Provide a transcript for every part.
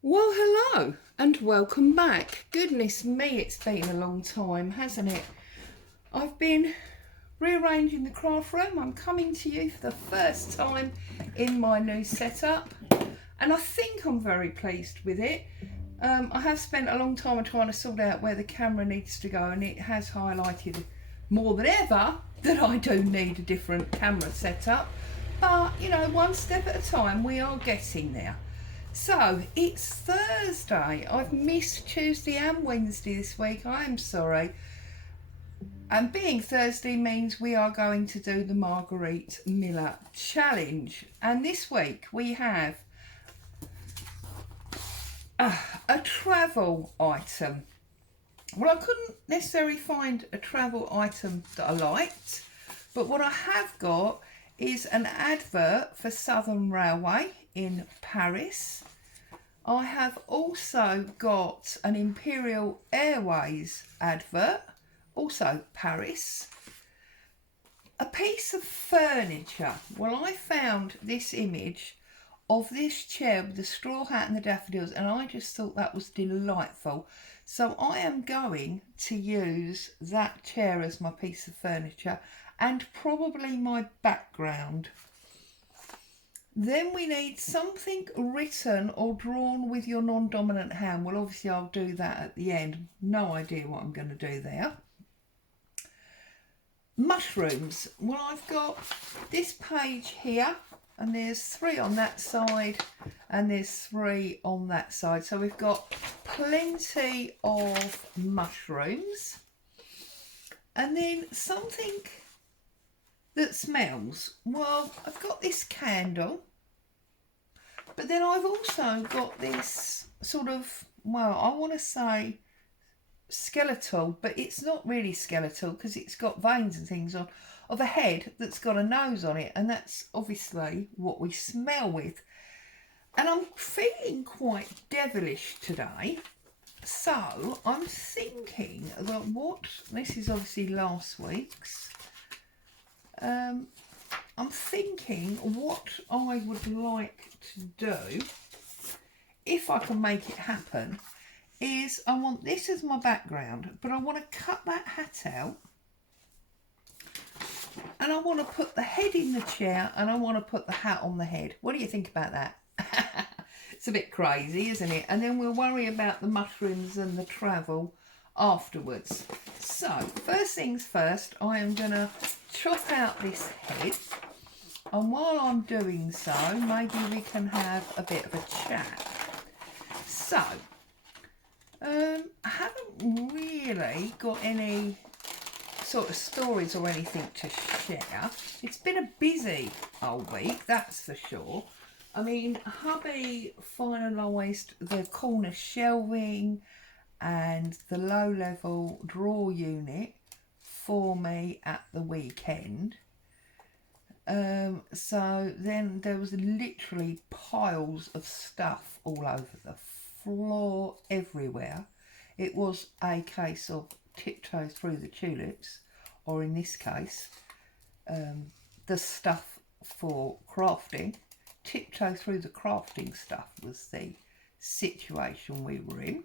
Well, hello and welcome back. Goodness me, it's been a long time, hasn't it? I've been rearranging the craft room. I'm coming to you for the first time in my new setup, and I think I'm very pleased with it. I have spent a long time trying to sort out where the camera needs to go, and it has highlighted more than ever that I do need a different camera setup. But you know, one step at a time, we are getting there. So it's Thursday. I've missed Tuesday and Wednesday this week. I am sorry. And being Thursday means we are going to do the Marguerite Miller Challenge. And this week we have a travel item. Well, I couldn't necessarily find a travel item that I liked, but what I have got is an advert for Southern Railway in Paris. I have also got an Imperial Airways advert, also Paris. A piece of furniture. Well, I found this image of this chair with the straw hat and the daffodils, and I just thought that was delightful. So I am going to use that chair as my piece of furniture and probably my background. Then we need something written or drawn with your non-dominant hand. Well, obviously I'll do that at the end. No idea what I'm going to do there. Mushrooms. Well, I've got this page here, and there's 3 on that side and there's 3 on that side. So we've got plenty of mushrooms. And then something that smells. Well, I've got this candle, but then I've also got this sort of, well, I want to say skeletal, but it's not really skeletal because it's got veins and things on, of a head that's got a nose on it, and that's obviously what we smell with. And I'm feeling quite devilish today, so I'm thinking that this is obviously last week's. I'm thinking what I would like to do, if I can make it happen, is I want this as my background, but I want to cut that hat out, and I want to put the head in the chair, and I want to put the hat on the head. What do you think about that? It's a bit crazy, isn't it? And then we'll worry about the mushrooms and the travel afterwards. So first things first, I am going to chop out this head, and while I'm doing so, maybe we can have a bit of a chat. So I haven't really got any sort of stories or anything to share. It's been a busy old week, that's for sure. I mean, hubby finalised the corner shelving and the low-level drawer unit for me at the weekend. So then there was literally piles of stuff all over the floor, everywhere. It was a case of tiptoe through the tulips, or in this case, the stuff for crafting. Tiptoe through the crafting stuff was the situation we were in.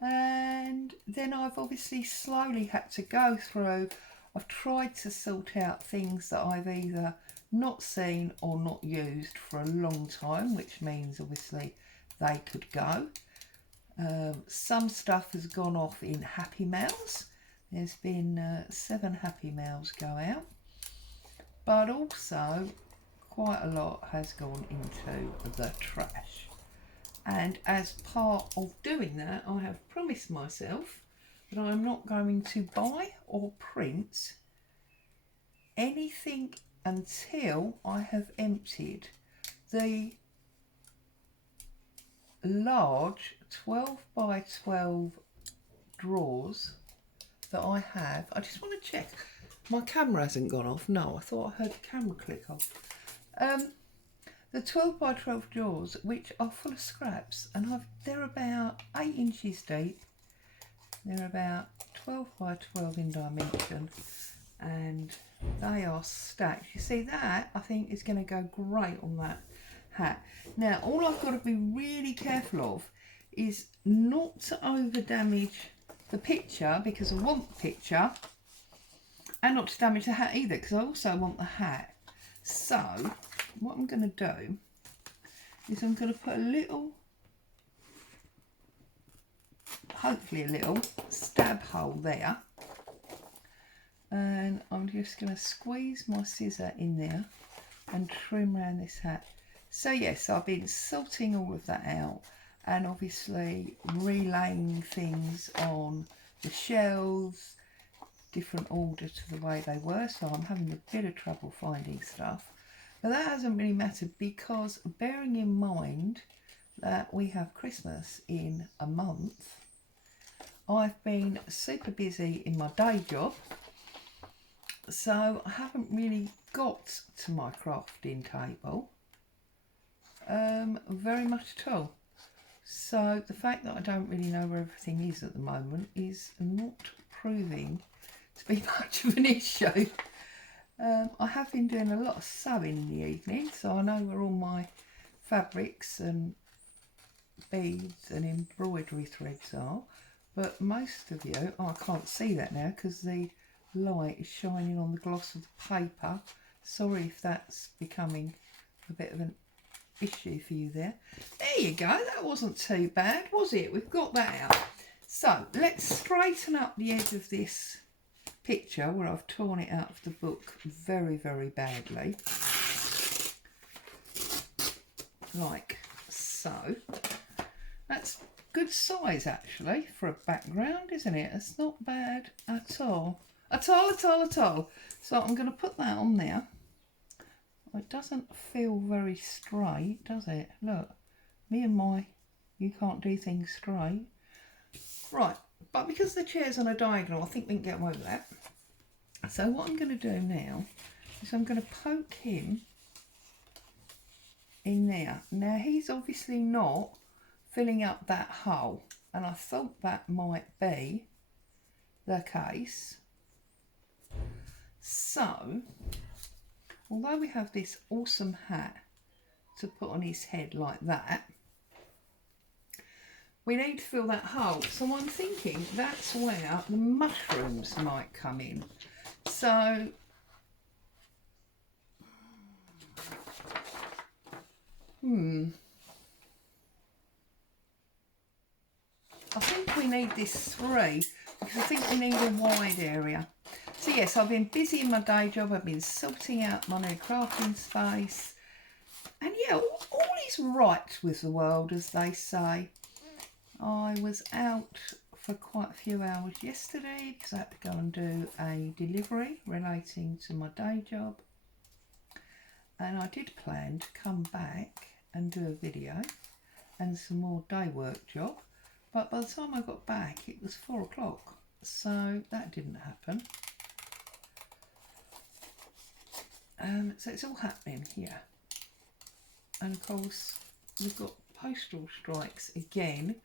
And then I've obviously slowly had to go through. I've tried to sort out things that I've either not seen or not used for a long time, which means obviously they could go. Some stuff has gone off in Happy Mails. There's been 7 Happy Mails go out, but also quite a lot has gone into the trash. And as part of doing that, I have promised myself that I'm not going to buy or print anything until I have emptied the large 12 by 12 drawers that I have. I just want to check my camera hasn't gone off. No, I thought I heard the camera click off. The 12 by 12 drawers, which are full of scraps, and they're about 8 inches deep. They're about 12 by 12 in dimension, and they are stacked. You see that, I think, is going to go great on that hat. Now, all I've got to be really careful of is not to over damage the picture, because I want the picture, and not to damage the hat either, because I also want the hat. So what I'm going to do is I'm going to put a little, hopefully a little stab hole there, and I'm just going to squeeze my scissor in there and trim around this hat. So yes, I've been sorting all of that out and obviously relaying things on the shelves, different order to the way they were, so I'm having a bit of trouble finding stuff. But that hasn't really mattered, because bearing in mind that we have Christmas in a month, I've been super busy in my day job, so I haven't really got to my crafting table very much at all. So the fact that I don't really know where everything is at the moment is not proving to be much of an issue. I have been doing a lot of sewing in the evening, so I know where all my fabrics and beads and embroidery threads are, but most of you, I can't see that now because the light is shining on the gloss of the paper. Sorry if that's becoming a bit of an issue for you there. There you go, that wasn't too bad, was it? We've got that out. So let's straighten up the edge of this picture where I've torn it out of the book very, very badly, like so. That's good size actually for a background, isn't it? It's not bad at all, at all. So I'm going to put that on there. It doesn't feel very straight, does it? Look, me and my you can't do things straight. Right, but because the chair's on a diagonal, I think we can get away with that. So what I'm going to do now is I'm going to poke him in there. Now he's obviously not filling up that hole, and I thought that might be the case. So although we have this awesome hat to put on his head like that, we need to fill that hole. So I'm thinking that's where the mushrooms might come in. So I think we need this 3 because I think we need a wide area. So yes, I've been busy in my day job. I've been sorting out my new crafting space. And yeah, all is right with the world, as they say. I was out for quite a few hours yesterday because I had to go and do a delivery relating to my day job. And I did plan to come back and do a video and some more day work job. But by the time I got back, it was 4 o'clock. So that didn't happen. So it's all happening here. And of course, we've got postal strikes again,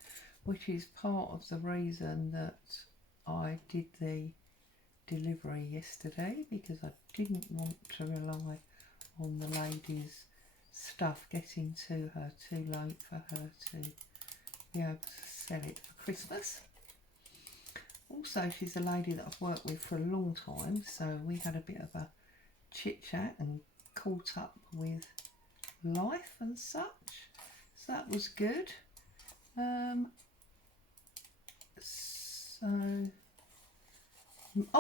which is part of the reason that I did the delivery yesterday, because I didn't want to rely on the lady's stuff getting to her too late for her to be able to sell it for Christmas. Also, she's a lady that I've worked with for a long time, so we had a bit of a chit chat and caught up with life and such, so that was good.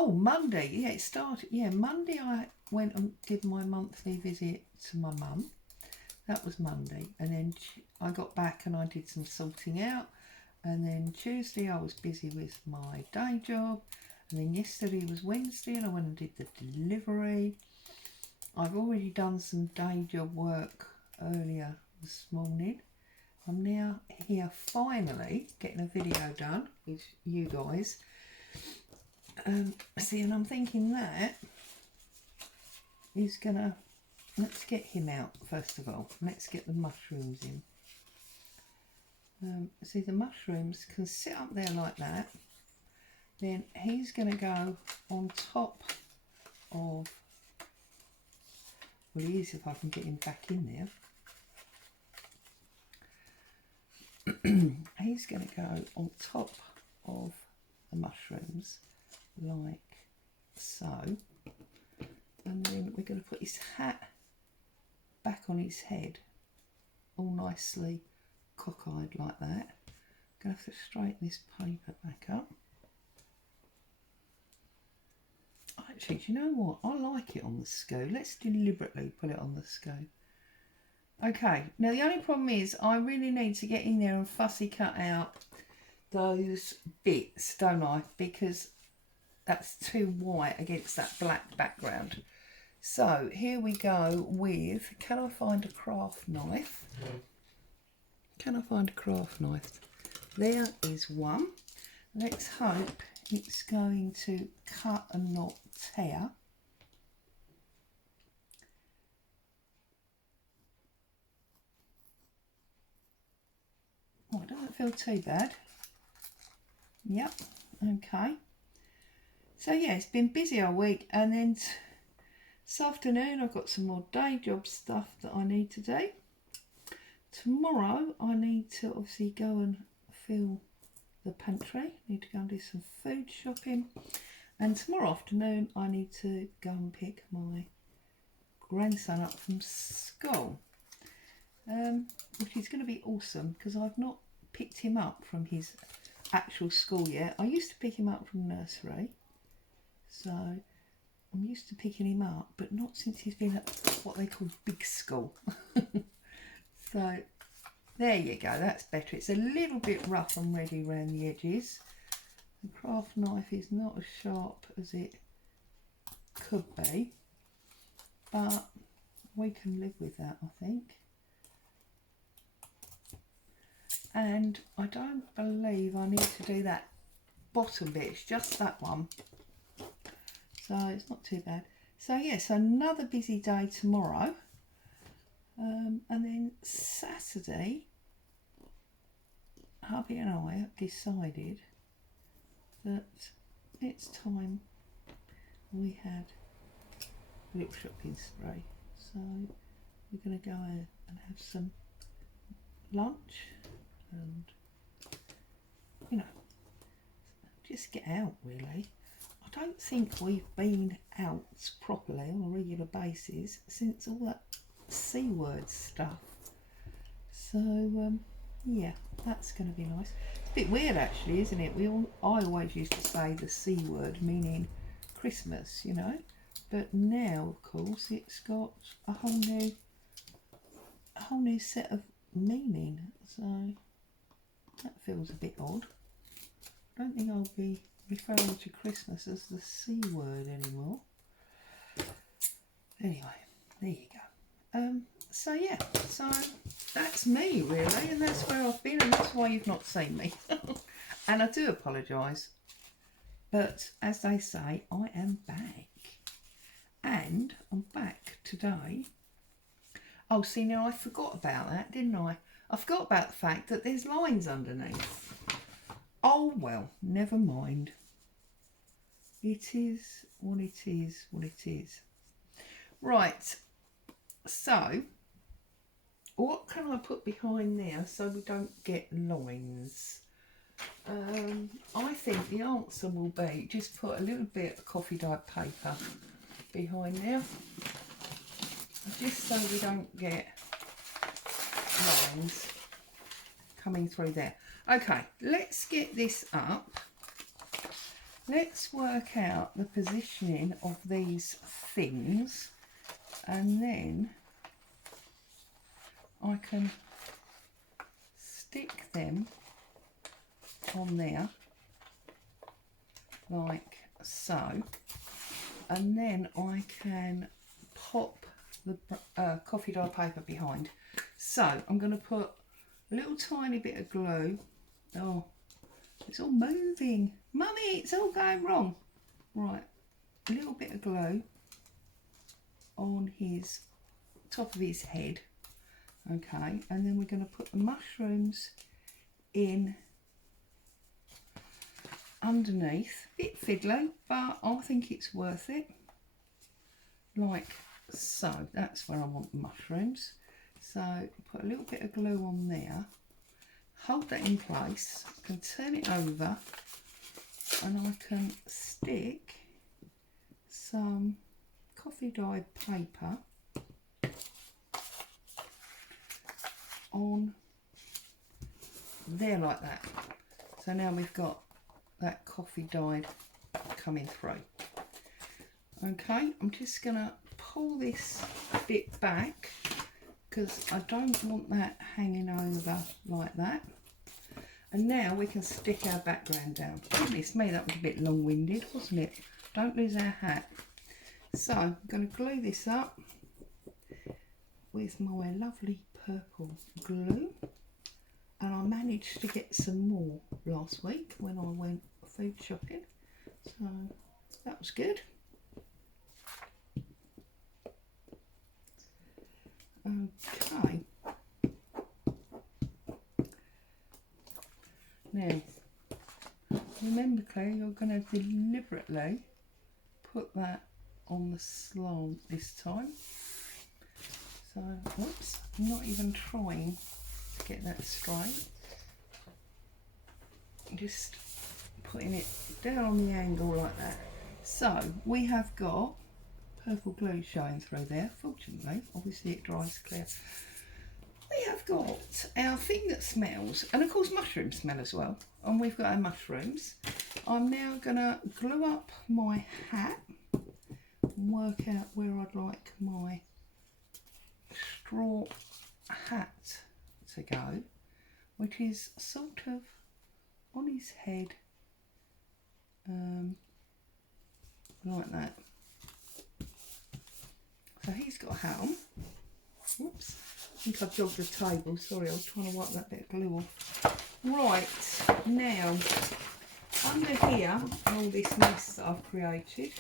Monday, yeah, it started, yeah, Monday I went and did my monthly visit to my mum. That was Monday, and then I got back and I did some sorting out, and then Tuesday I was busy with my day job, and then yesterday was Wednesday and I went and did the delivery. I've already done some day job work earlier this morning. I'm now here finally getting a video done with you guys. See, and I'm thinking that is gonna, let's get him out first of all. Let's get the mushrooms in. See, the mushrooms can sit up there like that. Then he's gonna go on top of, well, he is if I can get him back in there. he's going to go on top of the mushrooms like so, and then we're going to put his hat back on his head all nicely cockeyed like that. Going to have to straighten this paper back up. Actually, do you know what? I like it on the scoop. Let's deliberately put it on the scoop. Okay, now the only problem is I really need to get in there and fussy cut out those bits, don't I? Because that's too white against that black background. So here we go with, can I find a craft knife? Can I find a craft knife? There is one. Let's hope it's going to cut and not tear. Oh, it doesn't feel too bad. Yep, okay. So yeah, it's been busy all week, and then this afternoon I've got some more day job stuff that I need to do. Tomorrow I need to obviously go and fill the pantry, need to go and do some food shopping, and tomorrow afternoon I need to go and pick my grandson up from school, which is going to be awesome because I've not picked him up from his actual school yet. I used to pick him up from nursery, so I'm used to picking him up, but not since he's been at what they call big school. So there you go, that's better. It's a little bit rough and ready around the edges. The craft knife is not as sharp as it could be, but we can live with that, I think. And I don't believe I need to do that bottom bit, it's just that one. So it's not too bad. So yes, another busy day tomorrow. And then Saturday, hubby and I have decided that it's time we had a little shopping spree. So we're going to go out and have some lunch and, you know, just get out really. I don't think we've been out properly on a regular basis since all that C word stuff. So yeah, that's going to be nice. It's a bit weird actually, isn't it? I always used to say the C word meaning Christmas, you know, but now of course it's got a whole new set of meaning, so that feels a bit odd. I don't think I'll be referring to Christmas as the C word anymore. Anyway, there you go. So yeah, so that's me really, and that's where I've been, and that's why you've not seen me. And I do apologise, but as they say, I am back, and I'm back today. Oh, see, now I forgot about that, didn't I? I forgot about the fact that there's lines underneath. Oh well, never mind. It is what it is, what it is. Right, so what can I put behind there so we don't get lines? I think the answer will be just put a little bit of coffee dyed paper behind there, just so we don't get lines coming through there. Okay, let's get this up. Let's work out the positioning of these things, and then I can stick them on there like so, and then I can pop the coffee dye paper behind. So I'm going to put a little tiny bit of glue. Oh, it's all moving. Mummy, it's all going wrong. Right, a little bit of glue on his top of his head. Okay, and then we're going to put the mushrooms in underneath. Bit fiddly, but I think it's worth it. Like so. That's where I want the mushrooms. So put a little bit of glue on there. hold that in place, I can turn it over and I can stick some coffee dyed paper on there like that. So now we've got that coffee dyed coming through. Okay, I'm just gonna pull this bit back because I don't want that hanging over like that. And now we can stick our background down. Goodness me, that was a bit long-winded, wasn't it? Don't lose our hat. So I'm going to glue this up with my lovely purple glue. And I managed to get some more last week when I went food shopping. So that was good. Okay. Now, remember Claire, you're going to deliberately put that on the slant this time. So, whoops, I'm not even trying to get that straight. Just putting it down on the angle like that. So, we have got purple glue showing through there, fortunately. Obviously it dries clear. We have got our thing that smells, and of course mushrooms smell as well, and we've got our mushrooms. I'm now going to glue up my hat and work out where I'd like my straw hat to go, which is sort of on his head, like that. So he's got a hat on. Whoops. I think I've jogged the table, sorry, I was trying to wipe that bit of glue off. Right, now, under here, all this mess that I've created,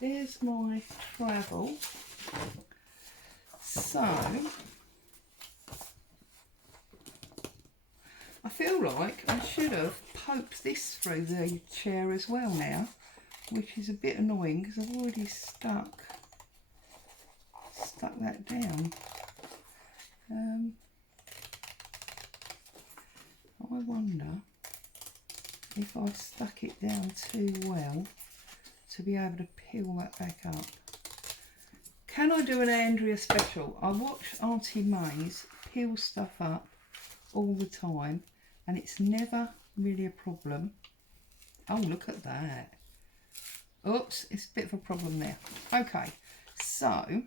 there's my travel. So, I feel like I should have poked this through the chair as well now, which is a bit annoying because I've already stuck that down. I wonder if I've stuck it down too well to be able to peel that back up. Can I do an Andrea special? I watch Artymaze peel stuff up all the time and it's never really a problem. Oh, look at that. Oops, it's a bit of a problem there. Okay, so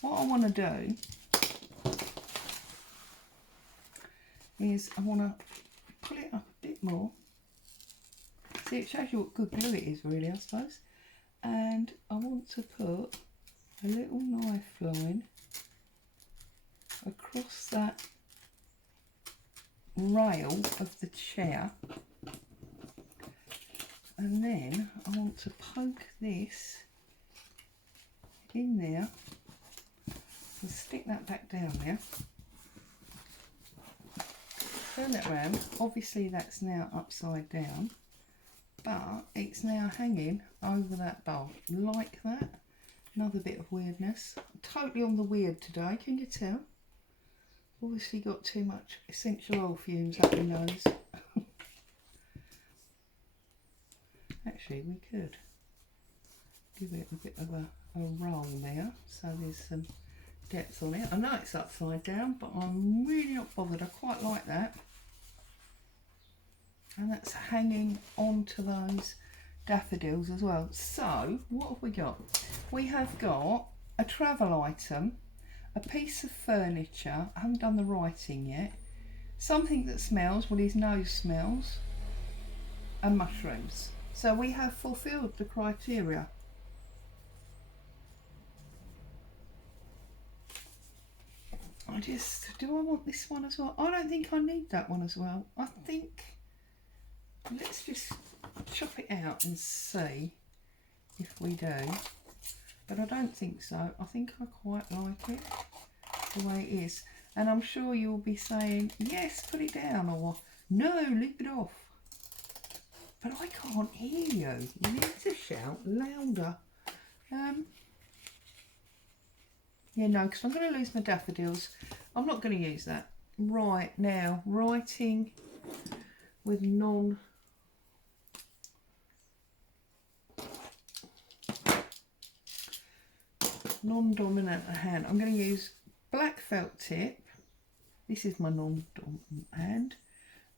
what I want to do is I want to pull it up a bit more. See, it shows you what good glue it is really, I suppose. And I want to put a little knife line across that rail of the chair. And then I want to poke this in there and stick that back down there. Turn that round. Obviously that's now upside down, but it's now hanging over that bowl like that. Another bit of weirdness. I'm totally on the weird today, can you tell? Obviously got too much essential oil fumes up my nose. Actually, we could give it a bit of a roll there, so there's some depth on it. I know it's upside down, but I'm really not bothered. I quite like that. And that's hanging onto those daffodils as well. So, what have we got? We have got a travel item, a piece of furniture, I haven't done the writing yet, something that smells, well his nose smells, and mushrooms. So we have fulfilled the criteria. Do I want this one as well? I don't think I need that one as well. I think, let's just chop it out and see if we do. But I don't think so. I think I quite like it the way it is. And I'm sure you'll be saying, yes, put it down, or no, leave it off. But I can't hear you. You need to shout louder. Yeah, no, because I'm going to lose my daffodils. I'm not going to use that. Right, now writing with non-dominant hand. I'm going to use black felt tip. This is my non-dominant hand.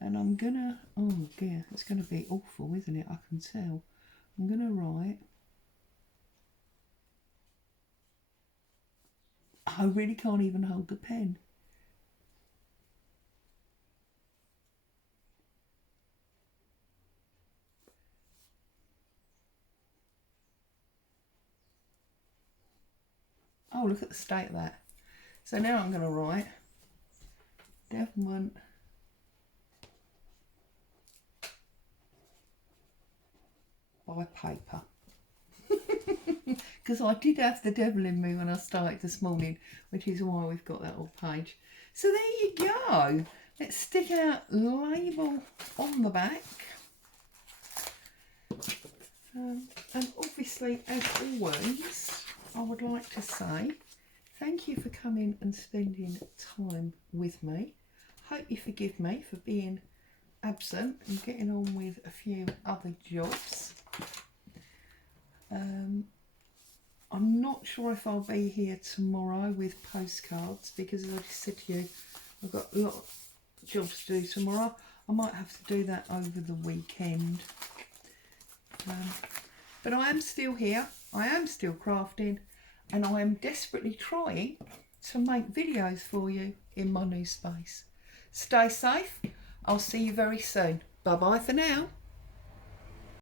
And I'm going to, oh dear, it's going to be awful, isn't it? I can tell. I'm going to write. I really can't even hold the pen. Oh, look at the state of that. So now I'm going to write Devilment by paper. Because I did have the devil in me when I started this morning, which is why we've got that old page. So there you go. Let's stick our label on the back. And obviously, as always, I would like to say thank you for coming and spending time with me. Hope you forgive me for being absent and getting on with a few other jobs. I'm not sure if I'll be here tomorrow with postcards because, as I just said to you, I've got a lot of jobs to do tomorrow. I might have to do that over the weekend. But I am still here, I am still crafting, and I am desperately trying to make videos for you in my new space. Stay safe, I'll see you very soon. Bye bye for now.